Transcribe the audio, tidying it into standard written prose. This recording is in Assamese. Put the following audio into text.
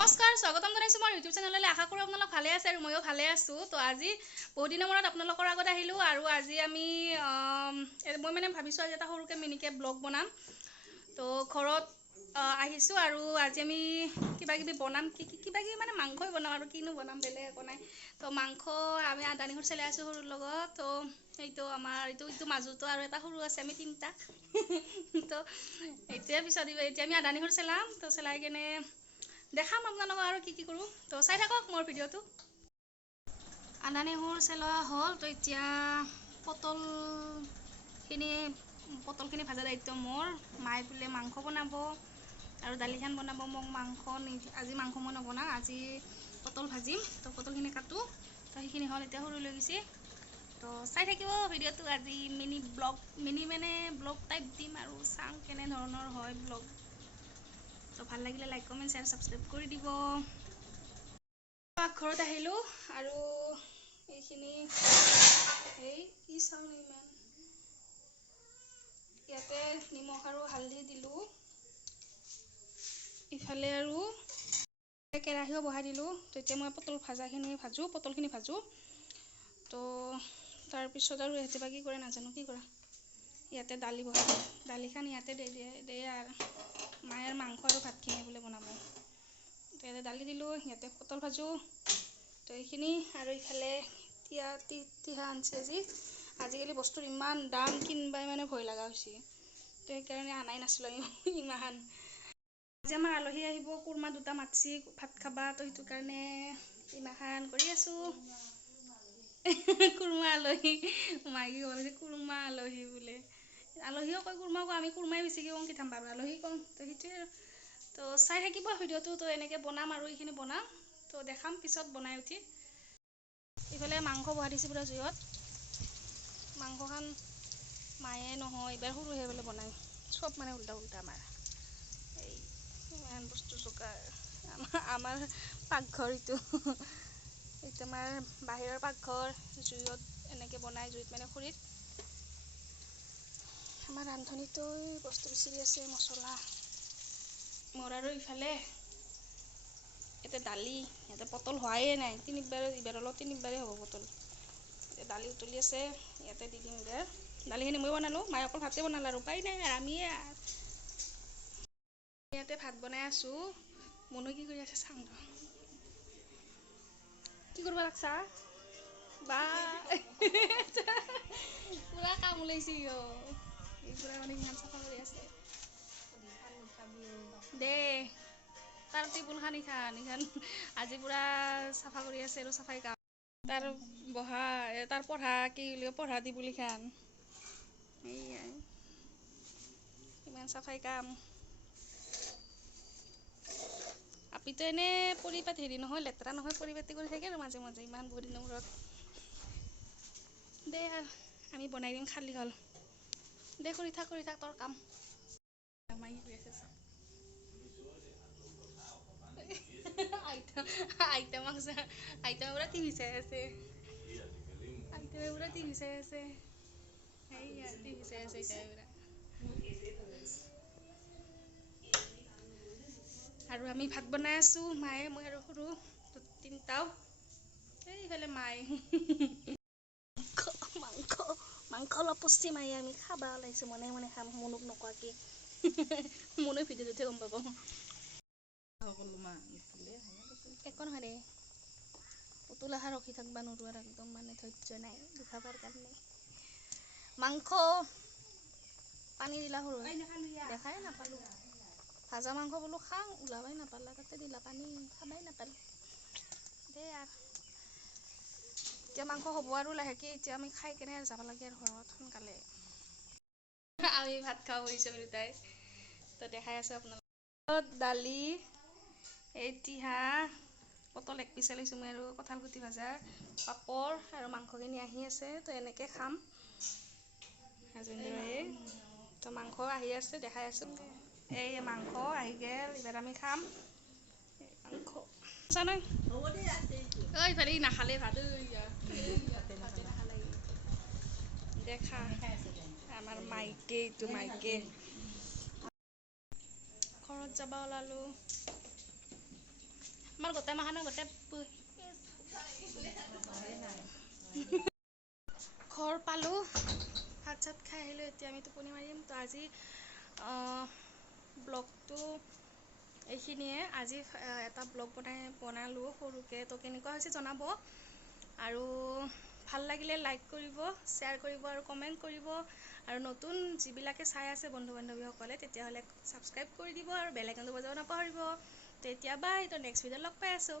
নমস্কাৰ, স্বাগতম জনাইছোঁ মোৰ ইউটিউব চেনেললৈ। আশা কৰোঁ আপোনালোক ভালে আছে আৰু ময়ো ভালে আছোঁ। তো আজি বহুত দিনৰ মূৰত আপোনালোকৰ আগত আহিলোঁ আৰু আজি আমি মই মানে ভাবিছোঁ আজি এটা সৰুকৈ মিনিকৈ ব্লগ বনাম। তো ঘৰত আহিছোঁ আৰু আজি আমি কিবাকিবি বনাম, কিবাকিবি মানে মাংসই বনাম আৰু কিনো বনাম, বেলেগ একো নাই। তো মাংস আমি আদা নহৰু চলাই আছোঁ সৰুৰ লগত। তো এইটো আমাৰ ইটো মাজুটো আৰু এটা সৰু আছে, আমি তিনিটা। তো এইটোৱে পিছত এতিয়া আমি আদা নহৰু চেলাম। তো চেলাই কিনে দেখাম আপোনালোকক আৰু কি কৰোঁ। তো চাই থাকক মোৰ ভিডিঅ'টো। আদা নহৰু চেলোৱা হ'ল। তো এতিয়া পটলখিনি ভাজা দায়িত্ব মোৰ। মায়ে বোলে মাংস বনাব আৰু দালিখন বনাব। মোক আজি মাংস মই নবনাওঁ, আজি পটল ভাজিম। তো পটলখিনি কাটোঁ। তো সেইখিনি হ'ল, এতিয়া সৰু লৈ গৈছে। তো চাই থাকিব ভিডিঅ'টো। আজি ব্লগ টাইপ দিম আৰু চাওঁ কেনেধৰণৰ হয় ব্লগ। তো ভাল লাগিলে লাইক কমেণ্ট শ্বেয়াৰ ছাবস্ক্ৰাইব কৰি দিব। পাকঘৰত আহিলোঁ আৰু এইখিনি কি চাওঁ ইমান, ইয়াতে নিমখ আৰু হালধি দিলোঁ। ইফালে আৰু কেৰাহীও বহাই দিলোঁ। তো এতিয়া মই পটলখিনি ভাজোঁ। তো তাৰপিছত আৰু ইহঁতে বা কি কৰে নাজানো, কি কৰা। ইয়াতে দালি বহাই দিওঁ, দালিখন ইয়াতে দিয়ে আৰু মায়ে মাংস আৰু ভাতখিনি বোলে বনাব। তো ইয়াতে দালি দিলোঁ, ইয়াতে পটল ভাজোঁ। তো এইখিনি আৰু ইফালে তিয়ঁহ আনিছে আজিকালি বস্তুৰ ইমান দাম, কিনিবাই মানে ভয় লগা হৈছে। তো সেইকাৰণে আনাই নাছিলোঁ আমি ইমান। আজি আমাৰ আলহী আহিব, কুৰমা দুটা মাতিছে ভাত খাবা। তো সেইটো কাৰণে ইমানখান কৰি আছোঁ। কুৰমা আলহী, মাইকী ক'ব কুৰমা আলহী বোলে। আলহীও কয় কুৰমা কওঁ, আমি কুৰমাই বেছিকৈ কওঁ, কিঠাম বাৰু আলহী কওঁ। তো সেইটোৱে আৰু। তো চাই থাকিব ভিডিঅ'টো। তো এনেকৈ বনাম আৰু এইখিনি বনাম। তো দেখাম পিছত বনাই উঠি। ইফালে মাংস বহাই দিছোঁ পুৰা জুইত। মাংসখন মায়ে নহয়, এইবাৰ সৰুহে বোলে বনায়। চব মানে উল্টা আমাৰ। এই ইমান বস্তু যোগাৰ, আমাৰ পাকঘৰ এইটো আমাৰ বাহিৰৰ পাকঘৰ। জুইত এনেকৈ বনায়, জুইত মানে খৰিত। আমাৰ ৰান্ধনীটো বস্তু বিচাৰি আছে, মছলা। মোৰ আৰু ইফালে ইয়াতে দালি, ইয়াতে পটল হোৱাই নাই। তিনিবাৰেই হ'ব পটল। এতিয়া দালি উতলি আছে, ইয়াতে দি দিম এইবাৰ। দালিখিনি মই বনালোঁ, মায়ে অকল ভাতে বনালে আৰু উপায় নাই, আমিয়ে ইয়াতে ভাত বনাই আছোঁ। মুনুৱে কি কৰি আছে চাওঁ ৰ। কি কৰিব লাগছা বা পুৰা কাম ওলাইছে এই পুৰা মানে ইমান চাফা কৰি আছে দে। তাৰ টেবুলখান ইখান আজি পুৰা চাফা কৰি আছে আৰু চাফাই কাম। তাৰ তাৰ পঢ়া টেবুল খান এইয়াই ইমান চাফাই কাম। আপিতো এনেই পৰিপাত হেৰি নহয়, লেতেৰা নহয়, পৰিপাতি কৰি থাকে আৰু মাজে মাজে ইমান বহুত দিনৰ মূৰত। দে আৰু আমি বনাই দিম, খালী হ'ল। দে কৰি থাক তোৰ কাম। আইতা পুৰা টিভি চাই আছে। আৰু আমি ভাত বনাই আছোঁ, মায়ে মই আৰু সৰু তিনিটাও। এইফালে মায়ে মাংস অলপ পচি মাৰি আমি খাবা ওলাইছোঁ, মনে মনে খাম মুনুক নোকোৱাকে। মুনুই ভিডিঅ'টোতহে গম পাব। একো নহয় দে, উতল অহা ৰখি থাকিবা নোৱাৰো আৰু একদম মানে ধৈৰ্য নাই দুখাবাৰ কাৰণে। মাংস পানী দিলা সৰু দেখাই নাপালোঁ। ভাজা মাংস বোলো খাওঁ, ওলাবাই নাপালা, তাতে দিলা পানী, খাবাই নাপালোঁ। দেই আৰু এতিয়া মাংস হ'ব আৰু লাহেকৈ। এতিয়া আমি খাই কেনে যাব লাগে আৰু ঘৰত সোনকালে। আমি ভাত খাওঁ বহিছোঁ দুটাই। তো দেখাই আছোঁ আপোনালোকক দালি, এই তিহা, পটল এক পিচ লৈছোঁ মই আৰু কঁঠাল গুটি ভাজা, পাপৰ আৰু মাংসখিনি আহি আছে। তো এনেকৈ খাম। তো মাংস আহি আছে, দেখাই আছোঁ। এই মাংস আহি গ'ল, এইবাৰ আমি খাম মাংস। ইফালে নাখালে ভাত দেখা আমাৰ মাইকে ঘৰত যাব ওলালোঁ। আমাৰ গোটেই মাহৰ গোটেই ঘৰ পালোঁ, ভাত চাত খাই আহিলোঁ। এতিয়া আমি টোপনি মাৰিম। তো আজি ব্লগটো এইখিনিয়ে। আজি এটা ব্লগ বনালোঁ সৰুকৈ। তো কেনেকুৱা হৈছে জনাব, আৰু ভাল লাগিলে লাইক কৰিব, শ্বেয়াৰ কৰিব আৰু কমেণ্ট কৰিব। আৰু নতুন যিবিলাকে চাই আছে বন্ধু বান্ধৱীসকলে, তেতিয়াহ'লে ছাবস্ক্ৰাইব কৰি দিব আৰু বেল আইকনটো বজাব নাপাহৰিব। তেতিয়া বাই, তো নেক্সট ভিডিঅ'ত লগ পাই আছোঁ।